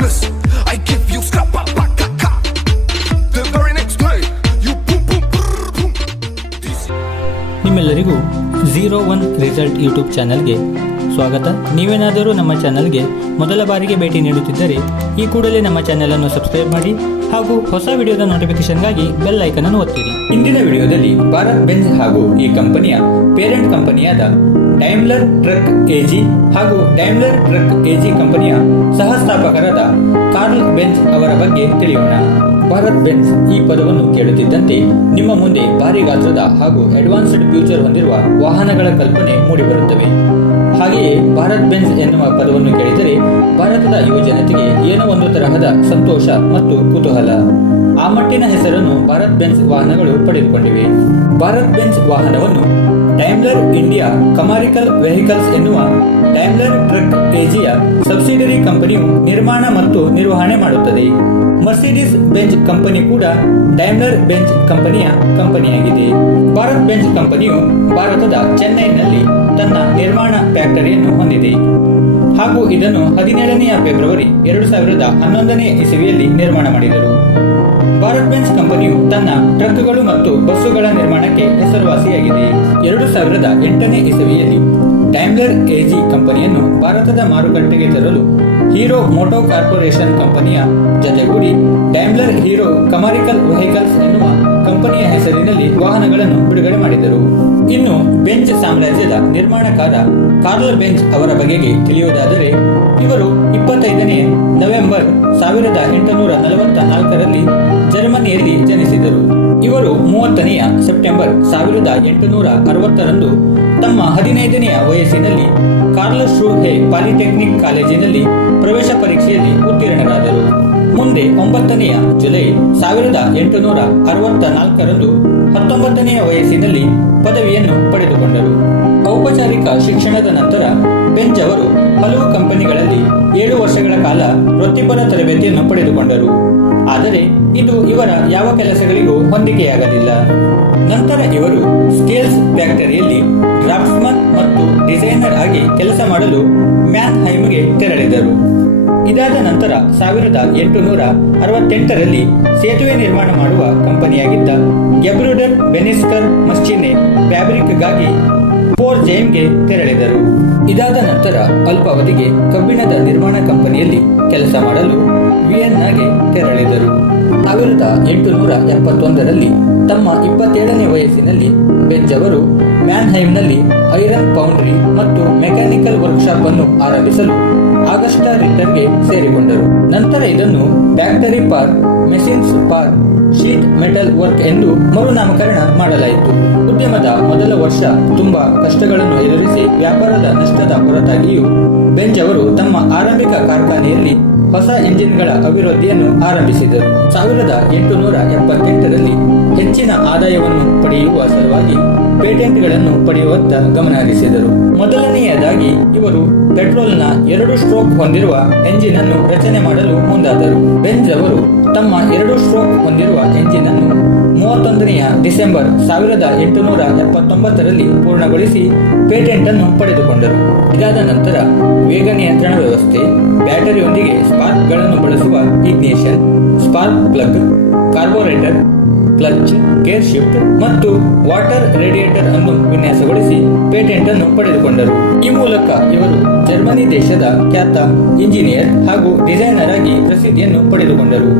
Christmas. I give you scrap up. pa ka ka. The very next day, you boom boom brrr, boom. This ನಿಮ್ಮೆಲ್ಲರಿಗೂ zero one result YouTube ಚಾನಲ್ಗೆ ಸ್ವಾಗತ ನೀವೇನಾದರೂ ನಮ್ಮ ಚಾನಲ್ಗೆ ಮೊದಲ ಬಾರಿಗೆ ಭೇಟಿ ನೀಡುತ್ತಿದ್ದರೆ ಈ ಕೂಡಲೇ ನಮ್ಮ ಚಾನಲನ್ನು ಸಬ್ಸ್ಕ್ರೈಬ್ ಮಾಡಿ ಹಾಗೂ ಹೊಸ ವಿಡಿಯೋದ ನೋಟಿಫಿಕೇಶನ್ಗಾಗಿ ಬೆಲ್ ಐಕನ್ ಅನ್ನು ಒತ್ತಿರಿ ಇಂದಿನ ವಿಡಿಯೋದಲ್ಲಿ ಭಾರತ್ ಬೆಂಜ್ ಹಾಗೂ ಈ ಕಂಪನಿಯ ಪೇರೆಂಟ್ ಕಂಪನಿಯಾದ ಡೈಮ್ಲರ್ ಟ್ರಕ್ ಎಜಿ ಹಾಗೂ ಡೈಮ್ಲರ್ ಟ್ರಕ್ ಎಜಿ ಕಂಪನಿಯ ಸಹಸ್ಥಾಪಕರಾದ ಕಾರ್ಲ್ ಬೆಂಜ್ ಅವರ ಬಗ್ಗೆ ತಿಳಿಯೋಣ. ಭಾರತ್ ಬೆನ್ಸ್ ಈ ಪದವನ್ನು ಕೇಳುತ್ತಿದ್ದಂತೆ ನಿಮ್ಮ ಮುಂದೆ ಭಾರಿ ಗಾತ್ರದ ಹಾಗೂ ಅಡ್ವಾನ್ಸ್ಡ್ ಫ್ಯೂಚರ್ ಹೊಂದಿರುವ ವಾಹನಗಳ ಕಲ್ಪನೆ ಮೂಡಿಬರುತ್ತವೆ. ಹಾಗೆಯೇ ಭಾರತ್ ಬೆನ್ಸ್ ಎನ್ನುವ ಪದವನ್ನು ಕೇಳಿದರೆ ಭಾರತದ ಯುವ ಜನತೆಗೆ ಏನೋ ಒಂದು ತರಹದ ಸಂತೋಷ ಮತ್ತು ಕುತೂಹಲ. ಆ ಮಟ್ಟಿನ ಹೆಸರನ್ನು ಭಾರತ್ ಬೆನ್ಸ್ ವಾಹನಗಳು ಪಡೆದುಕೊಂಡಿವೆ. ಭಾರತ್ ಬೆನ್ಸ್ ವಾಹನವನ್ನು ಡೈಮ್ಲರ್ ಇಂಡಿಯಾ ಕಮಾರಿಕಲ್ ವೆಹಿಕಲ್ಸ್ ಎನ್ನುವ ಡೈಮ್ಲರ್ ಟ್ರಕ್ ಎಜಿಯ ಸಬ್ಸಿಡರಿ ಕಂಪನಿಯು ನಿರ್ಮಾಣ ಮತ್ತು ನಿರ್ವಹಣೆ ಮಾಡುತ್ತದೆ. ಮರ್ಸಿಡಿಸ್ ಬೆಂಜ್ ಕಂಪನಿ ಕೂಡ ಡೈಮ್ಲರ್ ಬೆಂಜ್ ಕಂಪನಿಯ ಕಂಪನಿಯಾಗಿದೆ ಭಾರತ್ ಬೆಂಜ್ ಕಂಪನಿಯು ಭಾರತದ ಚೆನ್ನೈನಲ್ಲಿ ತನ್ನ ನಿರ್ಮಾಣ ಫ್ಯಾಕ್ಟರಿಯನ್ನು ಹೊಂದಿದೆ. ಹಾಗೂ ಇದನ್ನು ಹದಿನೇಳನೆಯ ಫೆಬ್ರವರಿ ಎರಡು ಸಾವಿರದ ಹನ್ನೊಂದನೇ ಇಸವಿಯಲ್ಲಿ ನಿರ್ಮಾಣ ಮಾಡಿದರು. ಭಾರತ್ ಬೆಂಜ್ ಕಂಪನಿಯು ತನ್ನ ಟ್ರಕ್ಗಳು ಮತ್ತು ಬಸ್ಸುಗಳ ನಿರ್ಮಾಣಕ್ಕೆ ಹೆಸರುವಾಸಿಯಾಗಿದೆ. ಎರಡು ಸಾವಿರದ ಎಂಟನೇ ಇಸವಿಯಲ್ಲಿ ಡೈಮ್ಲರ್ ಎಜಿ ಕಂಪನಿಯನ್ನು ಭಾರತದ ಮಾರುಕಟ್ಟೆಗೆ ತರಲು ಹೀರೋ ಮೋಟೋ ಕಾರ್ಪೊರೇಷನ್ ಕಂಪನಿಯ ಜತೆಗೂಡಿ ಡೈಮ್ಲರ್ ಹೀರೋ ಕಮರಿಕಲ್ ವೆಹಿಕಲ್ಸ್ ಎನ್ನುವ ಕಂಪನಿಯ ಹೆಸರಿನಲ್ಲಿ ವಾಹನಗಳನ್ನು ಬಿಡುಗಡೆ ಮಾಡಿದರು. ಇನ್ನು ಬೆಂಚ್ ಸಾಮ್ರಾಜ್ಯದ ನಿರ್ಮಾಣಕಾರ ಕಾರ್ಲ್ ಬೆಂಚ್ ಅವರ ಬಗೆಗೆ ತಿಳಿಯುವುದಾದರೆ, ಇವರು ಇಪ್ಪತ್ತೈದನೇ ನವೆಂಬರ್ ಸಾವಿರದ ಎಂಟುನೂರ ನಲವತ್ತ ನಾಲ್ಕರಲ್ಲಿ ಸೆಪ್ಟೆಂಬರ್ ಸಾವಿರದ ಎಂಟುನೂರ ಅರವತ್ತರಂದು ತಮ್ಮ ಹದಿನೈದನೆಯ ವಯಸ್ಸಿನಲ್ಲಿ ಕಾರ್ಲಸ್ ಶೂಹೆ ಪಾಲಿಟೆಕ್ನಿಕ್ ಕಾಲೇಜಿನಲ್ಲಿ ಪ್ರವೇಶ ಪರೀಕ್ಷೆಯಲ್ಲಿ ಉತ್ತೀರ್ಣರಾದರು. ಮುಂದೆ ಒಂಬತ್ತನೆಯ ಜುಲೈ ಸಾವಿರದ ಎಂಟುನೂರ ಅರವತ್ತ ನಾಲ್ಕರಂದು ಹತ್ತೊಂಬತ್ತನೆಯ ವಯಸ್ಸಿನಲ್ಲಿ ಪದವಿಯನ್ನು ಪಡೆದುಕೊಂಡರು. ಔಪಚಾರಿಕ ಶಿಕ್ಷಣದ ನಂತರ ಬೆಂಜ್ ಅವರು ಹಲವು ಕಂಪನಿಗಳಲ್ಲಿ ಏಳು ವರ್ಷಗಳ ಕಾಲ ವೃತ್ತಿಪರ ತರಬೇತಿಯನ್ನು ಪಡೆದುಕೊಂಡರು. ಆದರೆ ಇದು ಇವರ ಯಾವ ಕೆಲಸಗಳಿಗೂ ಹೊಂದಿಕೆಯಾಗಲಿಲ್ಲ. ನಂತರ ಇವರು ಸ್ಕೇಲ್ಸ್ ಫ್ಯಾಕ್ಟರಿಯಲ್ಲಿ ಡ್ರಾಫ್ಟ್ಸ್ಮನ್ ಮತ್ತು ಡಿಸೈನರ್ ಆಗಿ ಕೆಲಸ ಮಾಡಲು ಮ್ಯಾನ್ ಹೈಮ್ಗೆ ತೆರಳಿದರು. ಇದಾದ ನಂತರ ಸಾವಿರದ ಎಂಟುನೂರ ಅರವತ್ತೆಂಟರಲ್ಲಿ ಸೇತುವೆ ನಿರ್ಮಾಣ ಮಾಡುವ ಕಂಪನಿಯಾಗಿದ್ದ ಗೆಬ್ರೂಡರ್ ಬೆನಿಸ್ಕರ್ ಮಸ್ಚಿನೆ ಫ್ಯಾಬ್ರಿಕ್ಗಾಗಿ ಪೋರ್ ಜೈಮ್ಗೆ ತೆರಳಿದರು. ಇದಾದ ನಂತರ ಅಲ್ಪಾವಧಿಗೆ ಕಬ್ಬಿಣದ ನಿರ್ಮಾಣ ಕಂಪನಿಯಲ್ಲಿ ಕೆಲಸ ಮಾಡಲು ವಿಯೆನ್ನಾಗೆ ತೆರಳಿದರು. ಸಾವಿರದ ಎಂಟುನೂರ ಎಪ್ಪತ್ತೊಂದರಲ್ಲಿ ತಮ್ಮ ಇಪ್ಪತ್ತೇಳನೇ ವಯಸ್ಸಿನಲ್ಲಿ ಬೆಂಜ್ ಅವರು ಮ್ಯಾನ್ಹೈಮ್ನಲ್ಲಿ ಐರನ್ ಫೌಂಡ್ರಿ ಮತ್ತು ಮೆಕ್ಯಾನಿಕಲ್ ವರ್ಕ್ಶಾಪ್ ಅನ್ನು ಆರಂಭಿಸಲು ಆಗಸ್ಟಾ ರಿಟರ್ಗೆ ಸೇರಿಕೊಂಡರು. ನಂತರ ಇದನ್ನು factory park, machines park sheet metal work ಎಂದು ಮರುನಾಮಕರಣ ಮಾಡಲಾಯಿತು. ಉದ್ಯಮದ ಮೊದಲ ವರ್ಷ ತುಂಬಾ ಕಷ್ಟಗಳನ್ನು ಎದುರಿಸಿ ವ್ಯಾಪಾರದ ನಷ್ಟದ ಹೊರತಾಗಿಯೂ ಬೆಂಚ್ ಅವರು ತಮ್ಮ ಆರಂಭಿಕ ಕಾರ್ಖಾನೆಯಲ್ಲಿ ಹೊಸ ಎಂಜಿನ್ಗಳ ಅಭಿವೃದ್ಧಿಯನ್ನು ಆರಂಭಿಸಿದರು. ಸಾವಿರದ ಎಂಟುನೂರ ಎಪ್ಪತ್ತೆಂಟರಲ್ಲಿ ಹೆಚ್ಚಿನ ಆದಾಯವನ್ನು ಪಡೆಯುವ ಸಲುವಾಗಿ ಪೇಟೆಂಟ್ಗಳನ್ನು ಪಡೆಯುವತ್ತ ಗಮನ ಹರಿಸಿದರು ಮೊದಲನೆಯದಾಗಿ ಇವರು ಪೆಟ್ರೋಲ್ನ ಎರಡು ಸ್ಟ್ರೋಕ್ ಹೊಂದಿರುವ ಎಂಜಿನ್ ಅನ್ನು ರಚನೆ ಮಾಡಲು ಮುಂದಾದರು. ಬೆಂಜ್ ಅವರು ತಮ್ಮ ಎರಡು ಸ್ಟ್ರೋಕ್ ಹೊಂದಿರುವ ಎಂಜಿನ್ ಅನ್ನು ಮೂವತ್ತೊಂದನೆಯ ಡಿಸೆಂಬರ್ ಸಾವಿರದ ಎಂಟುನೂರ ಎಪ್ಪತ್ತೊಂಬತ್ತರಲ್ಲಿ ಪೂರ್ಣಗೊಳಿಸಿ ಪೇಟೆಂಟ್ ಅನ್ನು ಪಡೆದುಕೊಂಡರು. ಇದಾದ ನಂತರ ವೇಗ ನಿಯಂತ್ರಣ ವ್ಯವಸ್ಥೆ, ಬ್ಯಾಟರಿಯೊಂದಿಗೆ ಸ್ಪಾರ್ಕ್ಗಳನ್ನು ಬಳಸುವ ignition, spark plug, carburettor clutch gear shift ಮತ್ತು ವಾಟರ್ ರೇಡಿಯೇಟರ್ ಅನ್ನು ವಿನ್ಯಾಸಗೊಳಿಸಿ ಪೇಟೆಂಟ್ ಅನ್ನು ಪಡೆದುಕೊಂಡರು. ಈ ಮೂಲಕ ಇವರು ಜರ್ಮನಿ ದೇಶದ ಖ್ಯಾತ ಇಂಜಿನಿಯರ್ ಹಾಗೂ ಡಿಸೈನರ್ ಆಗಿ ಪ್ರಸಿದ್ಧಿಯನ್ನು ಪಡೆದುಕೊಂಡರು.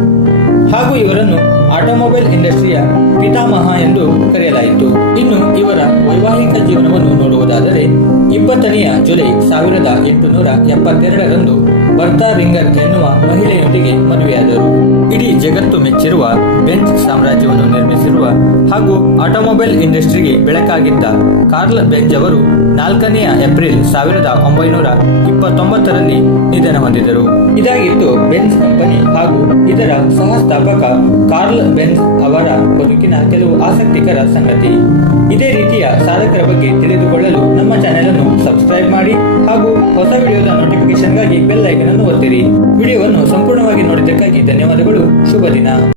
ಹಾಗೂ ಇವರನ್ನು ಆಟೋಮೊಬೈಲ್ ಇಂಡಸ್ಟ್ರಿಯ ಪಿತಾಮಹ ಎಂದು ಕರೆಯಲಾಯಿತು. ಇನ್ನು ಇವರ ವೈವಾಹಿಕ ಜೀವನವನ್ನು ನೋಡುವುದಾದರೆ, ಇಪ್ಪತ್ತನೆಯ ಜುಲೈ ಸಾವಿರದ ಎಂಟುನೂರ ಎಪ್ಪತ್ತೆರಡರಂದು ಬರ್ತಾ ರಿಂಗರ್ ಎನ್ನುವ ಮಹಿಳೆಯೊಂದಿಗೆ ಮದುವೆಯಾದರು. ಇಡೀ ಜಗತ್ತು ಮೆಚ್ಚಿರುವ ಬೆಂಚ್ ಸಾಮ್ರಾಜ್ಯವನ್ನು ನಿರ್ಮಿಸಿರುವ ಹಾಗೂ ಆಟೋಮೊಬೈಲ್ ಇಂಡಸ್ಟ್ರಿಗೆ ಬೆಳಕಾಗಿದ್ದ ಕಾರ್ಲ್ ಬೆಂಜ್ ಅವರು ನಾಲ್ಕನೆಯ ಏಪ್ರಿಲ್ ಸಾವಿರದ ಒಂಬೈನೂರ ಇಪ್ಪತ್ತೊಂಬತ್ತರಲ್ಲಿ ನಿಧನ ಹೊಂದಿದರು. ಇದಾಗಿತ್ತು ಬೆಂಜ್ ಕಂಪನಿ ಹಾಗೂ ಇದರ ಸಹಸ್ಥಾಪಕ ಕಾರ್ಲ್ ಬೆಂಜ್ ಅವರ ಬದುಕಿನ ಕೆಲವು ಆಸಕ್ತಿಕರ ಸಂಗತಿ. ಇದೇ ರೀತಿಯ ಸಾಧಕರ ಬಗ್ಗೆ ತಿಳಿದುಕೊಳ್ಳಲು ನಮ್ಮ ಚಾನೆಲ್ ಅನ್ನು ಸಬ್ಸ್ಕ್ರೈಬ್ ಮಾಡಿ ಹಾಗೂ ಹೊಸ ವಿಡಿಯೋದ ನೋಟಿಫಿಕೇಶನ್ಗಾಗಿ ಬೆಲ್ ಐಕನ್ ಅನ್ನು ಒತ್ತಿರಿ. ವಿಡಿಯೋವನ್ನು ಸಂಪೂರ್ಣವಾಗಿ ನೋಡಿದ್ದಕ್ಕಾಗಿ ಧನ್ಯವಾದಗಳು. ಶುಭ ದಿನ.